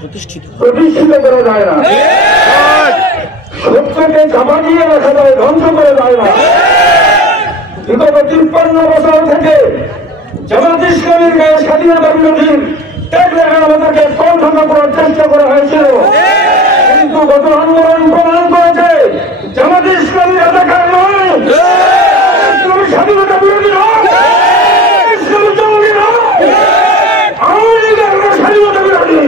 প্রতিষ্ঠিত করা যায় না, সত্যকে চাপা দিয়ে রাখা যায়, ধ্বংস করা যায় না। বিগত 53 বছর থেকে জামাত ইসলামীর গায়ে স্বাধীনতা বিরোধী আমাদেরকে কণ্ঠনা করার চেষ্টা করা হয়েছিল, কিন্তু গত আন্দোলন প্রমাণ করেছে জামাত ইসলামী রাজাকার নয়, ইসলামী স্বাধীনতা বিরোধী নয়, ইসলামী জঙ্গি নয়, আওয়ামী লীগের স্বাধীনতা বিরোধী।